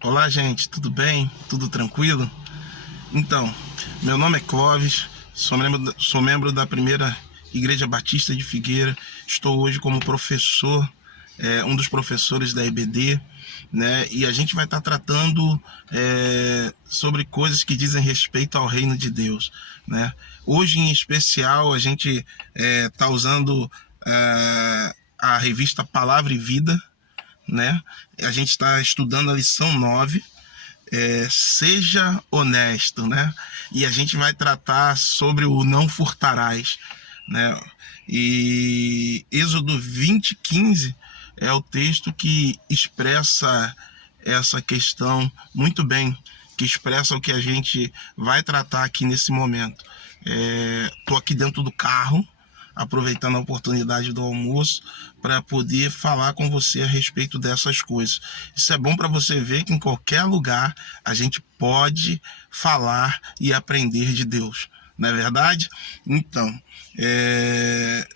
Olá, gente, tudo bem? Tudo tranquilo? Então, meu nome é Clóvis, sou membro da primeira Igreja Batista de Figueira. Estou hoje como professor, um dos professores da EBD, né? E a gente vai estar tratando sobre coisas que dizem respeito ao reino de Deus, né? Hoje, em especial, a gente está usando a revista Palavra e Vida, né? A gente está estudando a lição 9, seja honesto, né? E a gente vai tratar sobre o não furtarás, né? E Êxodo 20:15 é o texto que expressa essa questão muito bem, que expressa o que a gente vai tratar aqui nesse momento. Tô aqui dentro do carro, aproveitando a oportunidade do almoço para poder falar com você a respeito dessas coisas. Isso é bom para você ver que em qualquer lugar a gente pode falar e aprender de Deus, não é verdade? Então,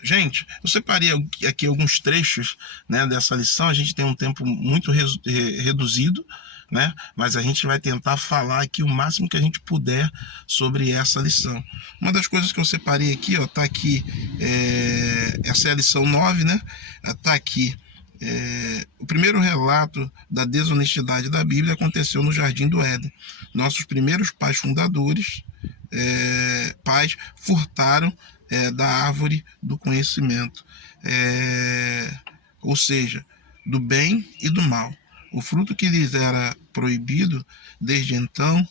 gente, eu separei aqui alguns trechos, né, dessa lição. A gente tem um tempo muito reduzido, né? Mas a gente vai tentar falar aqui o máximo que a gente puder sobre essa lição. Uma das coisas que eu separei aqui, ó, tá aqui, essa é a lição 9, né? Tá aqui. O primeiro relato da desonestidade da Bíblia aconteceu no Jardim do Éden. Nossos primeiros pais fundadores, pais, furtaram da árvore do conhecimento, ou seja, do bem e do mal. O fruto que lhes era proibido, desde então,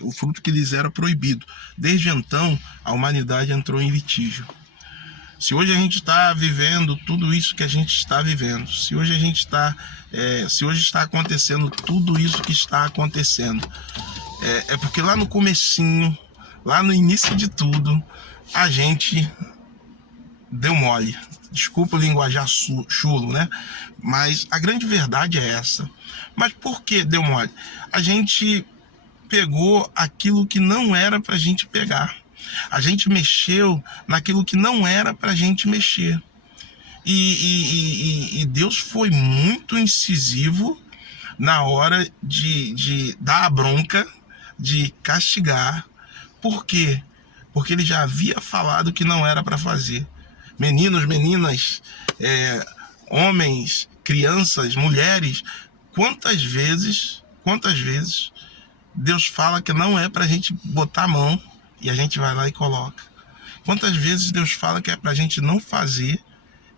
o fruto que lhes era proibido. Desde então, a humanidade entrou em litígio. Se hoje a gente está vivendo tudo isso que a gente está vivendo, se hoje está acontecendo tudo isso que está acontecendo, é porque lá no comecinho, lá no início de tudo, a gente deu mole. Desculpa o linguajar chulo, né? Mas a grande verdade é essa. Mas por que deu mole? A gente pegou aquilo que não era para a gente pegar. A gente mexeu naquilo que não era para a gente mexer. E Deus foi muito incisivo na hora de dar a bronca, de castigar. Por quê? Porque ele já havia falado que não era para fazer. Meninos, meninas, homens, crianças, mulheres, quantas vezes Deus fala que não é para a gente botar a mão e a gente vai lá e coloca? Quantas vezes Deus fala que é para a gente não fazer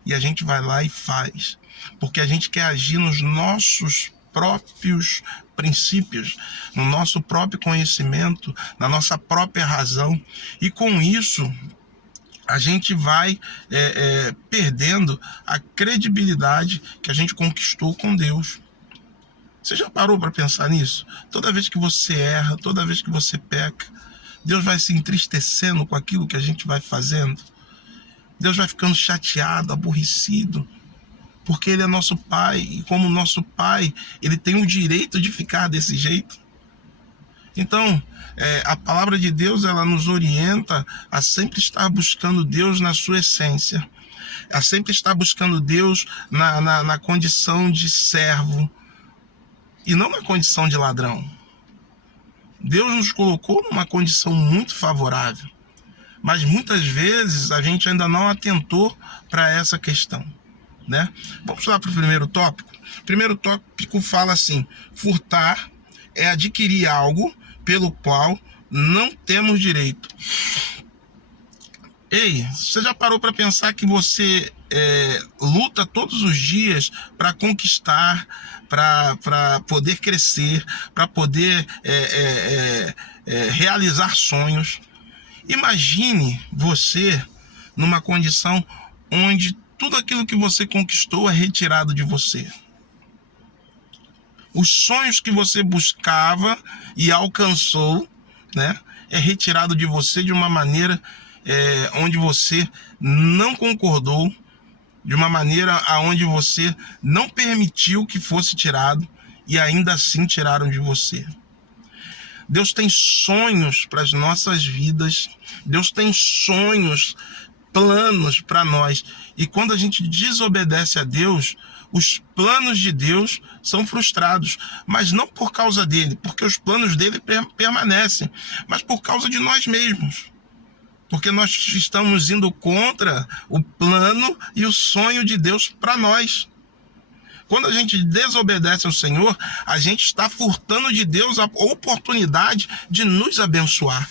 e a gente vai lá e faz? Porque a gente quer agir nos nossos próprios princípios, no nosso próprio conhecimento, na nossa própria razão. E com isso, a gente vai perdendo a credibilidade que a gente conquistou com Deus. Você já parou para pensar nisso? Toda vez que você erra, toda vez que você peca, Deus vai se entristecendo com aquilo que a gente vai fazendo. Deus vai ficando chateado, aborrecido, porque Ele é nosso Pai, e como nosso Pai, Ele tem o direito de ficar desse jeito. Então, a palavra de Deus, ela nos orienta a sempre estar buscando Deus na sua essência, a sempre estar buscando Deus na condição de servo e não na condição de ladrão. Deus nos colocou numa condição muito favorável, mas muitas vezes a gente ainda não atentou para essa questão, né? Vamos lá para o primeiro tópico. O primeiro tópico fala assim: furtar é adquirir algo pelo qual não temos direito. Ei, você já parou para pensar que você luta todos os dias para conquistar, para poder crescer, para poder realizar sonhos? Imagine você numa condição onde tudo aquilo que você conquistou é retirado de você. Os sonhos que você buscava e alcançou, né, é retirado de você de uma maneira onde você não concordou, de uma maneira onde você não permitiu que fosse tirado, e ainda assim tiraram de você. Deus tem sonhos para as nossas vidas. Deus tem sonhos, planos para nós. E quando a gente desobedece a Deus, os planos de Deus são frustrados, mas não por causa dele, porque os planos dele permanecem, mas por causa de nós mesmos. Porque nós estamos indo contra o plano e o sonho de Deus para nós. Quando a gente desobedece ao Senhor, a gente está furtando de Deus a oportunidade de nos abençoar.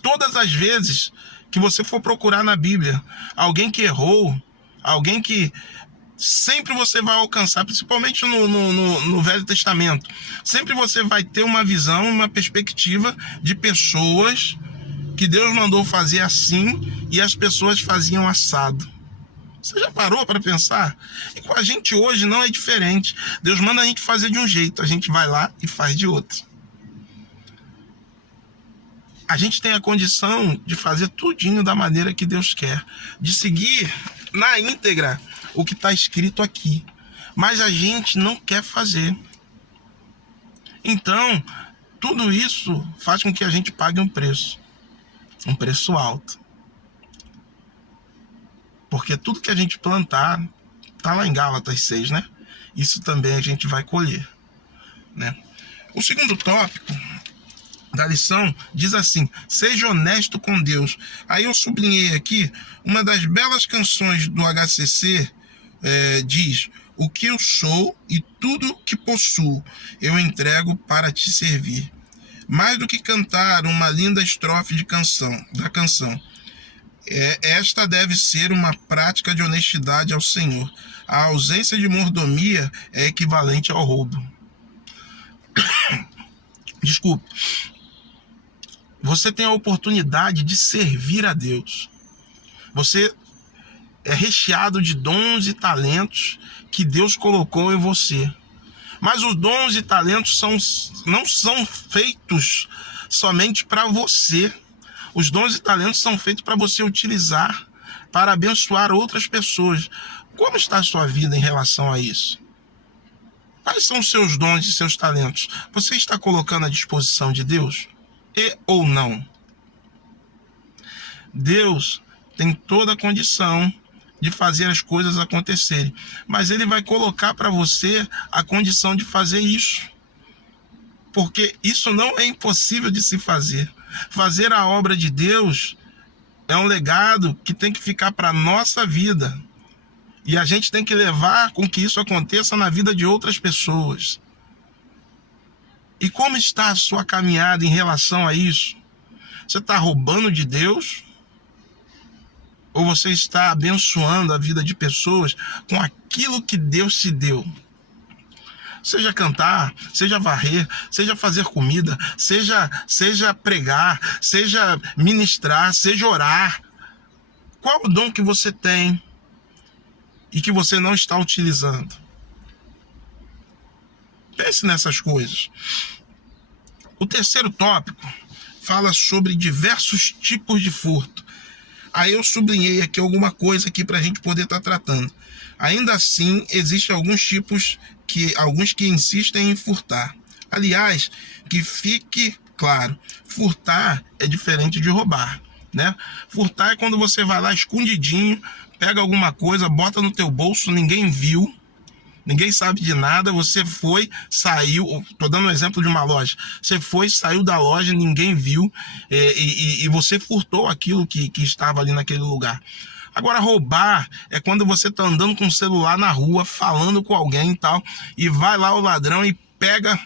Todas as vezes que você for procurar na Bíblia alguém que errou, alguém que sempre você vai alcançar, principalmente no Velho Testamento, sempre você vai ter uma visão, uma perspectiva de pessoas que Deus mandou fazer assim e as pessoas faziam assado. Você já parou para pensar? E com a gente hoje não é diferente. Deus manda a gente fazer de um jeito, a gente vai lá e faz de outro. A gente tem a condição de fazer tudinho da maneira que Deus quer, de seguir na íntegra o que está escrito aqui, mas a gente não quer fazer. Então, tudo isso faz com que a gente pague um preço alto. Porque tudo que a gente plantar, está lá em Gálatas 6, né? Isso também a gente vai colher, né? O segundo tópico da lição diz assim: seja honesto com Deus. Aí eu sublinhei aqui, uma das belas canções do HCC diz: o que eu sou e tudo que possuo, eu entrego para te servir. Mais do que cantar uma linda estrofe da canção, esta deve ser uma prática de honestidade ao Senhor. A ausência de mordomia é equivalente ao roubo. Desculpe. Você tem a oportunidade de servir a Deus. Você é recheado de dons e talentos que Deus colocou em você. Mas os dons e talentos não são feitos somente para você. Os dons e talentos são feitos para você utilizar, para abençoar outras pessoas. Como está a sua vida em relação a isso? Quais são os seus dons e seus talentos? Você está colocando à disposição de Deus? E ou não? Deus tem toda a condição de fazer as coisas acontecerem, mas Ele vai colocar para você a condição de fazer isso. Porque isso não é impossível de se fazer. Fazer a obra de Deus é um legado que tem que ficar para a nossa vida. E a gente tem que levar com que isso aconteça na vida de outras pessoas. E como está a sua caminhada em relação a isso? Você está roubando de Deus? Ou você está abençoando a vida de pessoas com aquilo que Deus te deu? Seja cantar, seja varrer, seja fazer comida, seja pregar, seja ministrar, seja orar. Qual o dom que você tem e que você não está utilizando? Pense nessas coisas. O terceiro tópico fala sobre diversos tipos de furto. Aí eu sublinhei aqui alguma coisa aqui para a gente poder estar tratando. Ainda assim, existem alguns que insistem em furtar. Aliás, que fique claro, furtar é diferente de roubar, né? Furtar é quando você vai lá escondidinho, pega alguma coisa, bota no teu bolso, ninguém viu, ninguém sabe de nada, você foi, saiu, tô dando um exemplo de uma loja, você foi, saiu da loja, ninguém viu, e você furtou aquilo que estava ali naquele lugar. Agora, roubar é quando você tá andando com o celular na rua, falando com alguém e tal, e vai lá o ladrão e pega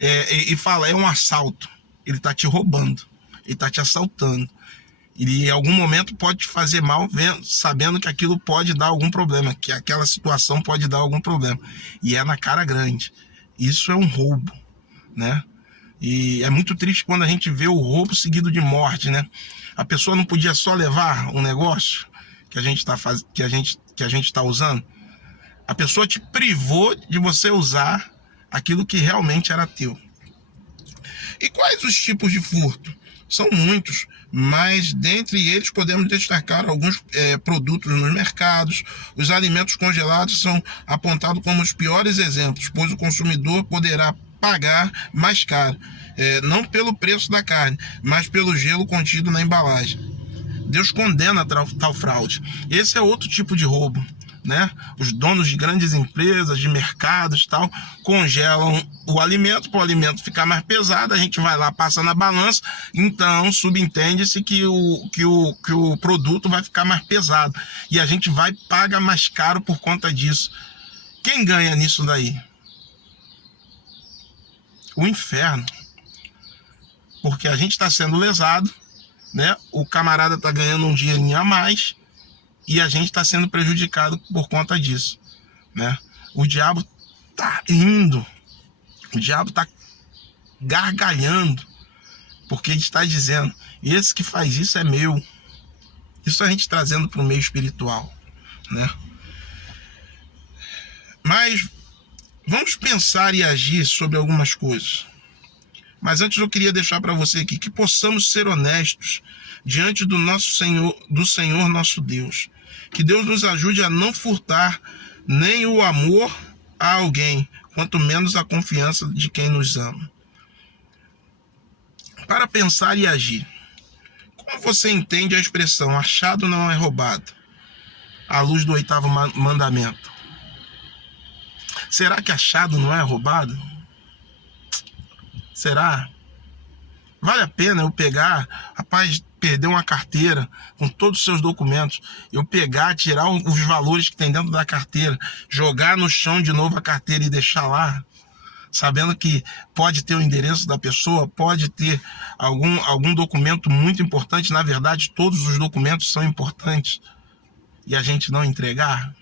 e fala, é um assalto. Ele tá te roubando, ele tá te assaltando. E em algum momento pode te fazer mal, sabendo que aquilo pode dar algum problema, que aquela situação pode dar algum problema. E é na cara grande. Isso é um roubo, né? E é muito triste quando a gente vê o roubo seguido de morte, né? A pessoa não podia só levar um negócio que a gente tá usando. A pessoa te privou de você usar aquilo que realmente era teu. E quais os tipos de furto? São muitos, mas dentre eles podemos destacar alguns produtos nos mercados. Os alimentos congelados são apontados como os piores exemplos, pois o consumidor poderá pagar mais caro, não pelo preço da carne, mas pelo gelo contido na embalagem. Deus condena tal fraude. Esse é outro tipo de roubo, né? Os donos de grandes empresas, de mercados, tal, congelam o alimento para o alimento ficar mais pesado. A gente vai lá, passa na balança, então subentende-se que o produto vai ficar mais pesado e a gente vai pagar mais caro por conta disso. Quem ganha nisso daí? O inferno. Porque a gente está sendo lesado, né? O camarada está ganhando um dinheirinho a mais e a gente está sendo prejudicado por conta disso, né? O diabo está rindo, o diabo está gargalhando, porque ele está dizendo: esse que faz isso é meu. Isso a gente trazendo para o meio espiritual, né? Mas vamos pensar e agir sobre algumas coisas. Mas antes eu queria deixar para você aqui que possamos ser honestos diante do Senhor nosso Deus. Que Deus nos ajude a não furtar nem o amor a alguém, quanto menos a confiança de quem nos ama. Para pensar e agir, como você entende a expressão achado não é roubado, à luz do 8º mandamento? Será que achado não é roubado? Será? Vale a pena eu pegar, rapaz, perder uma carteira com todos os seus documentos, eu pegar, tirar os valores que tem dentro da carteira, jogar no chão de novo a carteira e deixar lá, sabendo que pode ter o endereço da pessoa, pode ter algum documento muito importante, na verdade todos os documentos são importantes, e a gente não entregar?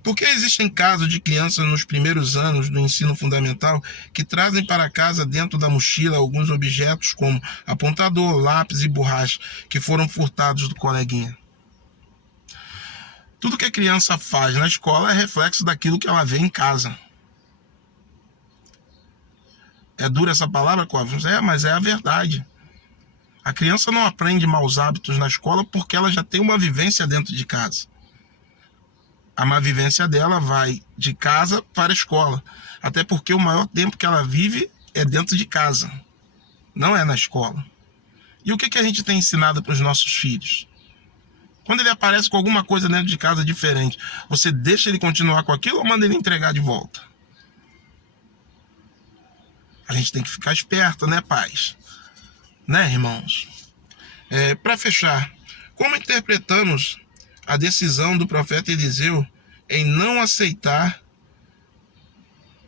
Porque existem casos de crianças nos primeiros anos do ensino fundamental que trazem para casa dentro da mochila alguns objetos como apontador, lápis e borracha que foram furtados do coleguinha. Tudo que a criança faz na escola é reflexo daquilo que ela vê em casa. É dura essa palavra, Clóvis? Mas é a verdade. A criança não aprende maus hábitos na escola porque ela já tem uma vivência dentro de casa. A má vivência dela vai de casa para a escola. Até porque o maior tempo que ela vive é dentro de casa, não é na escola. E o que a gente tem ensinado para os nossos filhos? Quando ele aparece com alguma coisa dentro de casa diferente, você deixa ele continuar com aquilo ou manda ele entregar de volta? A gente tem que ficar esperto, né, pais? Né, irmãos? Para fechar, como interpretamos a decisão do profeta Eliseu em não aceitar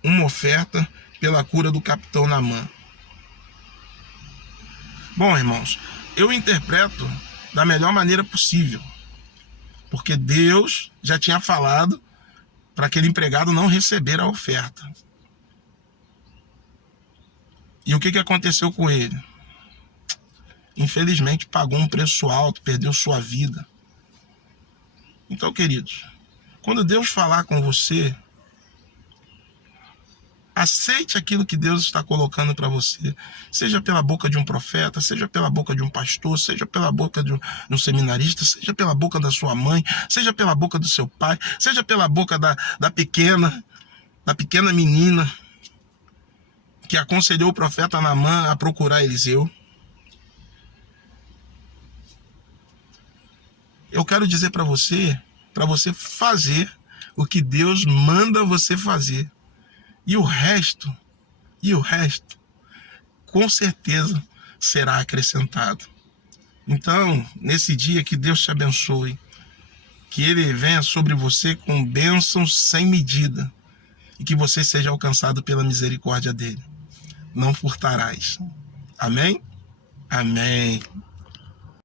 uma oferta pela cura do capitão Naamã? Bom, irmãos, eu interpreto da melhor maneira possível, porque Deus já tinha falado para aquele empregado não receber a oferta. E o que aconteceu com ele? Infelizmente pagou um preço alto, perdeu sua vida. Então, queridos, quando Deus falar com você, aceite aquilo que Deus está colocando para você, seja pela boca de um profeta, seja pela boca de um pastor, seja pela boca de um seminarista, seja pela boca da sua mãe, seja pela boca do seu pai, seja pela boca da pequena menina que aconselhou o profeta Naamã a procurar Eliseu. Eu quero dizer para você fazer o que Deus manda você fazer. E o resto, com certeza será acrescentado. Então, nesse dia, que Deus te abençoe. Que Ele venha sobre você com bênçãos sem medida. E que você seja alcançado pela misericórdia dEle. Não furtarás. Amém? Amém.